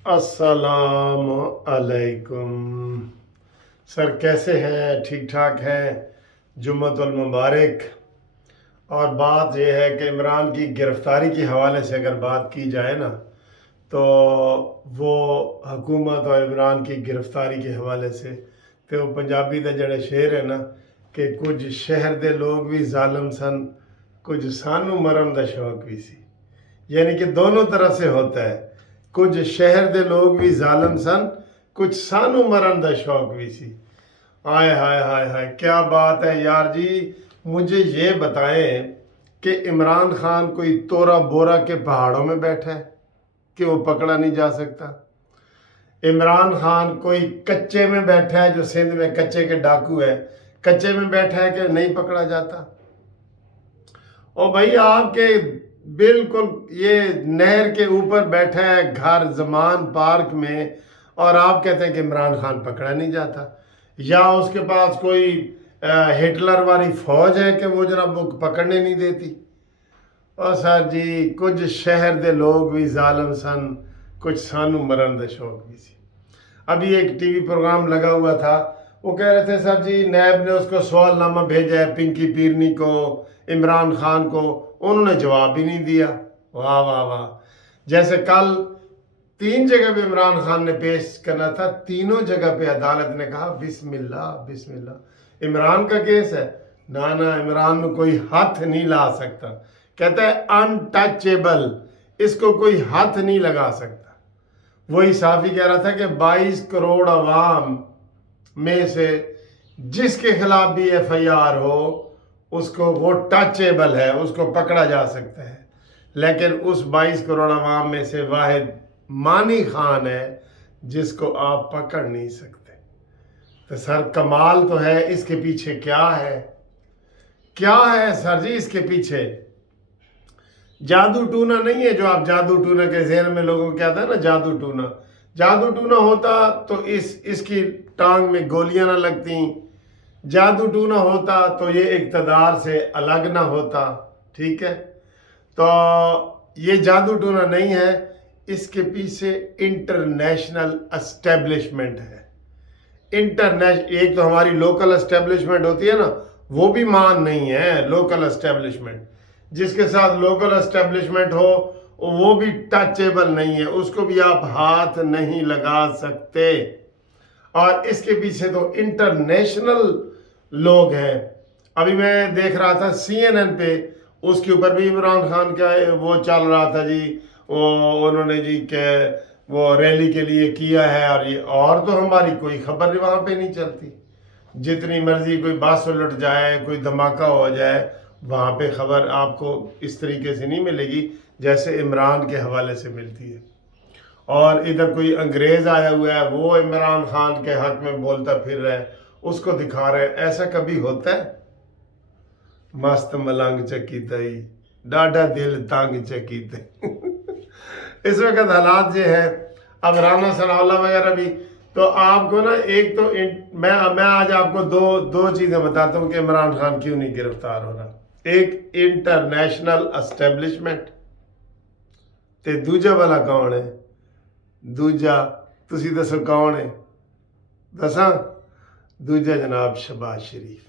अस्सलाम अलैकुम। सर कैसे हैं? ठीक ठाक हैं? जुम्मतुल मुबारक। और बात यह है कि इमरान की गिरफ्तारी के हवाले से अगर बात की जाए ना, तो वो हुकूमत और इमरान की गिरफ्तारी के हवाले से तो वो पंजाबी का जड़े शेर है ना कि कुछ शहर दे लोग भी जालिम सन, कुछ सानू मरन दा शौक भी सी। यानी कि दोनों तरफ से होता है। कुछ शहर दे लोग भी जालिम सन, कुछ सानू मरन दा शौक भी सी। हाय हाय हाय हाय, क्या बात है यार जी। मुझे ये बताएं कि इमरान खान कोई तोरा बोरा के पहाड़ों में बैठा है कि वो पकड़ा नहीं जा सकता? इमरान खान कोई कच्चे में बैठा है, जो सिंध में कच्चे के डाकू है, कच्चे में बैठा है कि नहीं पकड़ा जाता? ओ भाई, आपके बिल्कुल ये नहर के ऊपर बैठा है घर जमान पार्क में, और आप कहते हैं कि इमरान खान पकड़ा नहीं जाता। या उसके पास कोई हिटलर वाली फौज है कि वो जनाब वो पकड़ने नहीं देती? और सर जी, कुछ शहर दे लोग भी जालिम सन, कुछ सानू मरन दे शौक भी सी। अभी एक टीवी प्रोग्राम लगा हुआ था, वो कह रहे थे सर जी नैब ने उसको सवालनामा भेजा है पिंकी पीरनी को, इमरान खान को, उन्होंने जवाब भी नहीं दिया। वाह वाह वाह। जैसे कल 3 जगह पे इमरान खान ने पेश करना था, तीनों जगह पे अदालत ने कहा बिस्मिल्लाह बिस्मिल्लाह। इमरान का केस है ना, ना इमरान में कोई हाथ नहीं ला सकता। कहता है अनटचेबल, इसको कोई हाथ नहीं लगा सकता। वही साफी कह रहा था कि 22 करोड़ अवाम में से जिसके खिलाफ भी FIR हो, उसको वो टचेबल है, उसको पकड़ा जा सकता है। लेकिन उस 22 करोड़ अवाम में से वाहिद मानी खान है जिसको आप पकड़ नहीं सकते। तो सर कमाल तो है, इसके पीछे क्या है? क्या है सर जी इसके पीछे? जादू टूना नहीं है जो आप जादू टूना के ज़हन में लोगों को क्या था ना, जादू टूना। जादू टूना होता तो इसकी टांग में गोलियां ना लगती। जादू टूना होता तो ये इक़्तिदार से अलग ना होता। ठीक है, तो ये जादू टूना नहीं है, इसके पीछे इंटरनेशनल एस्टेब्लिशमेंट है। एक तो हमारी लोकल एस्टेब्लिशमेंट होती है ना, वो भी मान नहीं है। लोकल एस्टेब्लिशमेंट, जिसके साथ लोकल एस्टेब्लिशमेंट हो वो भी टचेबल नहीं है, उसको भी आप हाथ नहीं लगा सकते। और इसके पीछे तो इंटरनेशनल लोग हैं। अभी मैं देख रहा था CNN पे, उसके ऊपर भी इमरान खान का वो चल रहा था जी, वो उन्होंने जी के वो रैली के लिए किया है, और ये और तो हमारी कोई खबर वहाँ पे नहीं चलती। जितनी मर्जी कोई बस उलट जाए, कोई धमाका हो जाए, वहाँ पे खबर आपको इस तरीके से नहीं मिलेगी जैसे इमरान के हवाले से मिलती है। और इधर कोई अंग्रेज आया हुआ है, वो इमरान खान के हक में बोलता फिर रहा है, उसको दिखा रहे हैं। ऐसा कभी होता है? मस्त मलंग चकीतई, डाढ़ा दिल तंग चकीते। इस वक्त हालात ये है। अब राना सनाउल्लाह वगैरह भी, तो आपको ना एक तो मैं आज आपको दो चीज़ें बताता हूँ कि इमरान खान क्यों नहीं गिरफ्तार हो रहा। एक इंटरनेशनल एस्टेब्लिशमेंट, ते दूजा वाला कौन है? दूजा तुसी दसो कौन है? दसा? दूजा जनाब शहबाज शरीफ।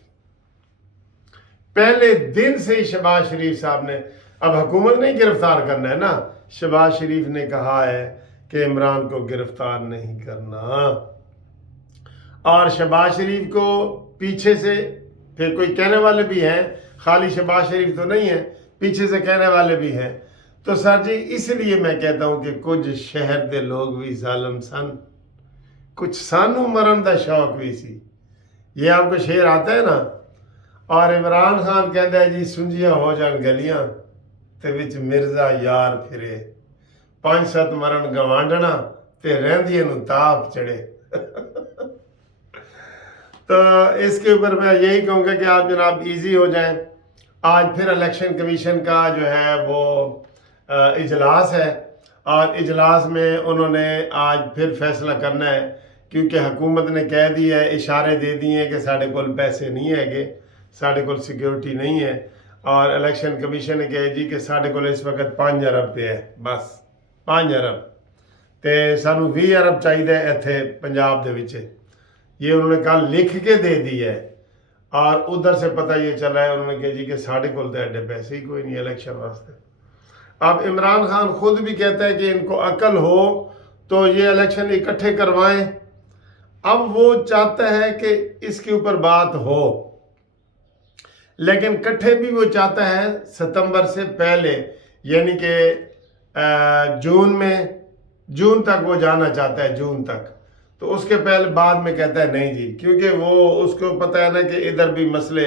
पहले दिन से ही शहबाज शरीफ साहब ने, अब हुकूमत ने गिरफ्तार करना है ना, शहबाज शरीफ ने कहा है कि इमरान को गिरफ्तार नहीं करना। और शहबाज शरीफ को पीछे से फिर कोई कहने वाले भी हैं, खाली शहबाज शरीफ तो नहीं है, पीछे से कहने वाले भी हैं। तो सर जी इसलिए मैं कहता हूं कि कुछ शहर दे लोग भी जालिम सन, कुछ सानू मरन दा शौक भी सी। ये आपको शेर आता है ना। और इमरान खान कहता है जी सुंजियां हो जान गलियां ते विच मिर्जा यार फिरे, 5-7 मरण गवांडना ते रहंदियां नूं ताप चढ़े। तो इसके ऊपर मैं यही कहूँगा कि आप जनाब इजी हो जाएं। आज फिर इलेक्शन कमीशन का जो है वो इजलास है, और इजलास में उन्होंने आज फिर फैसला करना है, क्योंकि हुकूमत ने कह दिया है, इशारे दे दिए हैं कि साढ़े कोल पैसे नहीं है, साढ़े कोल सिक्योरिटी नहीं है। और इलेक्शन कमीशन ने कहा जी कि साढ़े कोल इस वक्त 5 अरब पे है, बस 5 अरब। ਤੇ ਸਾਨੂੰ 20 ਅਰਬ ਚਾਹੀਦਾ ਇੱਥੇ पंजाब ਦੇ ਵਿੱਚ। ये उन्होंने कल लिख के दे दी है और उधर से पता ये चला है उन्होंने कहा जी कि साढ़े को तो एडे पैसे ही कोई नहीं इलेक्शन वास्ते। अब इमरान खान खुद भी कहता है कि इनको अकल हो तो ये इलेक्शन इकट्ठे करवाएं। अब वो चाहता है कि इसके ऊपर बात हो, लेकिन इकट्ठे भी वो चाहता है सितंबर से पहले, यानी कि जून तक वो जाना चाहता है, जून तक। तो उसके पहले बाद में कहता है नहीं जी, क्योंकि वो उसको पता है ना कि इधर भी मसले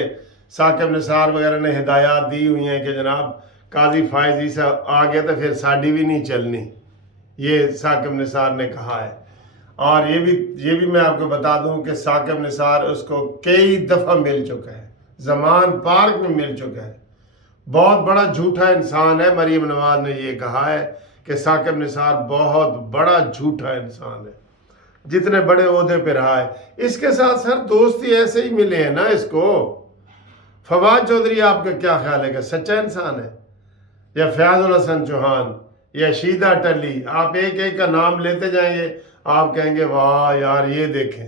साकिब निसार वगैरह ने हिदायत दी हुई हैं कि जनाब काजी फायजी से आ गया तो फिर साड़ी भी नहीं चलनी, ये साकिब निसार ने कहा है। और ये भी मैं आपको बता दूं कि साकिब निसार उसको कई दफ़ा मिल चुका है, ज़मान पार्क में मिल चुका है। बहुत बड़ा झूठा इंसान है। मरीम नवाज ने ये कहा है कि साकिब निसार बहुत बड़ा झूठा इंसान है, जितने बड़े ओहदे पे रहा है। इसके साथ सर दोस्ती ऐसे ही मिले हैं ना इसको। फवाद चौधरी आपका क्या ख्याल है कि सच्चा इंसान है, या फयाजुल हसन चौहान या शीदा टली? आप एक एक का नाम लेते जाएंगे, आप कहेंगे वाह यार ये देखें।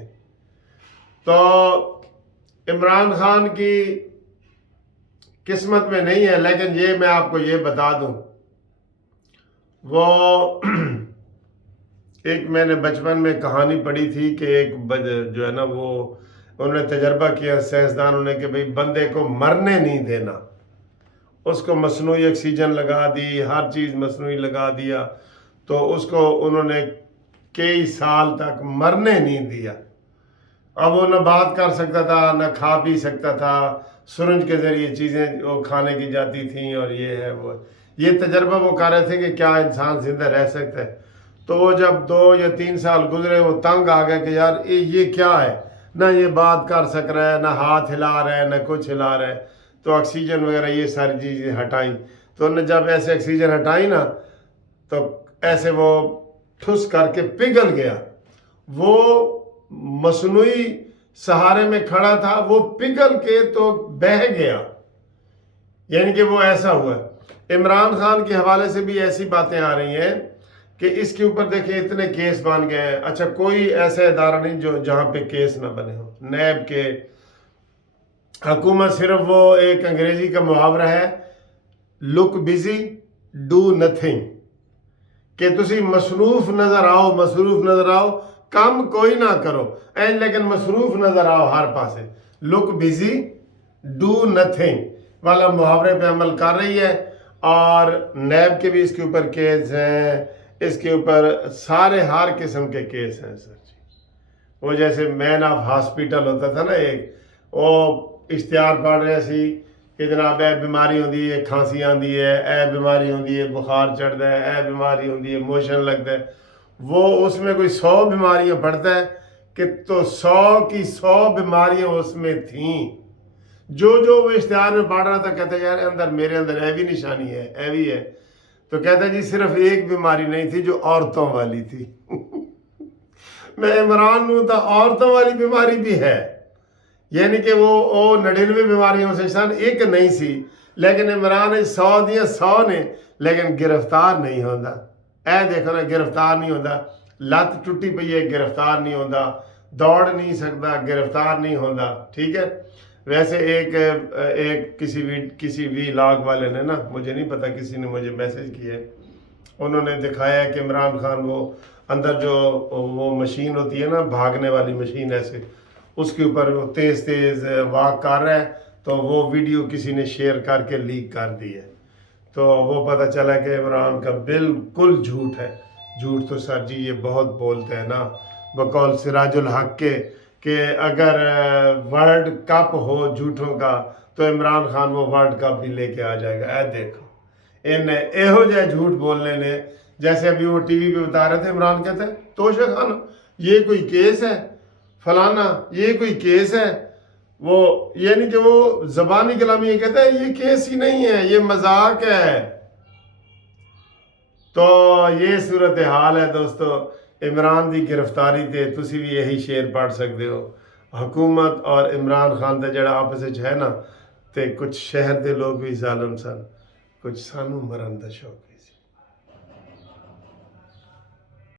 तो इमरान खान की किस्मत में नहीं है, लेकिन ये मैं आपको ये बता दूं, वो एक मैंने बचपन में कहानी पढ़ी थी कि एक जो है ना वो उन्होंने तजर्बा किया साइंसदानों ने कि भाई बंदे को मरने नहीं देना, उसको मसनूई ऑक्सीजन लगा दी, हर चीज़ मसनूई लगा दिया, तो उसको उन्होंने कई साल तक मरने नहीं दिया। अब वो न बात कर सकता था, न खा पी सकता था, सुरंज के ज़रिए चीज़ें वो खाने की जाती थी, और ये है वो ये तजर्बा वो कर रहे थे कि क्या इंसान ज़िंदा रह सकता है। तो वो जब 2 या 3 साल गुजरे, वो तंग आ गए कि यार ये क्या है, ना ये बात कर सक रहा है, ना हाथ हिला रहा है, ना कुछ हिला रहा है। तो ऑक्सीजन वगैरह ये सारी चीज़ें हटाई, तो उन्होंने जब ऐसे ऑक्सीजन हटाई ना, तो ऐसे वो ठुस करके पिघल गया। वो मसनूई सहारे में खड़ा था, वो पिघल के तो बह गया, यानी कि वो ऐसा हुआ। इमरान खान के हवाले से भी ऐसी बातें आ रही हैं कि इसके ऊपर देखिए इतने केस बन गए हैं। अच्छा, कोई ऐसा इदारा नहीं जो जहाँ पे केस ना बने हो। नैब के हुकूमत सिर्फ वो एक अंग्रेजी का मुहावरा है, लुक बिजी डू नथिंग, कि तुसी मसरूफ नज़र आओ, काम कोई ना करो एंड लेकिन मसरूफ नज़र आओ हर पासे। लुक बिजी डू नथिंग वाला मुहावरे पे अमल कर रही है। और नैब के भी इसके ऊपर केस हैं, इसके ऊपर सारे हर किस्म के केस हैं सर जी। वो जैसे मैन ऑफ हॉस्पिटल होता था ना, एक वो इश्तिहार पढ़ रहे सी कि जनाब ए बीमारी होंगी है, खांसी आती है, ए बीमारी होंगी है, बुखार चढ़ता है, ए बीमारी होंगी है, मोशन लगता है। वो उसमें कोई 100 बीमारियां पढ़ता है कि तो 100 की 100 बीमारियां उसमें थीं। जो वो इश्तिहार में पढ़ रहा था, कहता है यार मेरे अंदर ए भी निशानी है, ए भी है। तो कहता जी सिर्फ एक बीमारी नहीं थी जो औरतों वाली थी। मैं इमरान हूं तो औरतों वाली बीमारी भी है, यानी कि वो 99 बीमारियों से सन एक नहीं सी, लेकिन इमरान ने 100 दिया 100 ने, लेकिन गिरफ्तार नहीं होता। ए देखो ना, गिरफ्तार नहीं होता। लत टुटी पई है, गिरफ्तार नहीं होता। दौड़ नहीं सकता, गिरफ्तार नहीं होता। ठीक है। वैसे एक किसी वीलॉग वाले ने ना, मुझे नहीं पता, किसी ने मुझे मैसेज किया है, उन्होंने दिखाया है कि इमरान खान वो अंदर जो वो मशीन होती है ना, भागने वाली मशीन, ऐसे उसके ऊपर वो तेज़ वॉक कर रहा है, तो वो वीडियो किसी ने शेयर करके लीक कर दी है। तो वो पता चला कि इमरान का बिल्कुल झूठ है। झूठ तो सर जी ये बहुत बोलते हैं ना, बकौल सिराजुल हक के कि अगर वर्ल्ड कप हो झूठों का तो इमरान खान वो वर्ल्ड कप भी लेके आ जाएगा। ऐ देखो इन्हें एहो जै झूठ बोलने ने, जैसे अभी वो टीवी पे बता रहे थे, इमरान कहते हैं तोशा खाना ये कोई केस है, फलाना ये कोई केस है। वो यानी कि वो ज़बानी कलामी ये कहता है ये केस ही नहीं है, ये मजाक है। तो ये सूरत हाल है दोस्तों। इमरान की गिरफ्तारी ते तुसी भी यही शेर पढ़ सकते हो। हुकूमत और इमरान खान का जड़ा आपस है ना, ते कुछ शहर के लोग भी जालिम सन, कुछ सानू मरन का शौक है।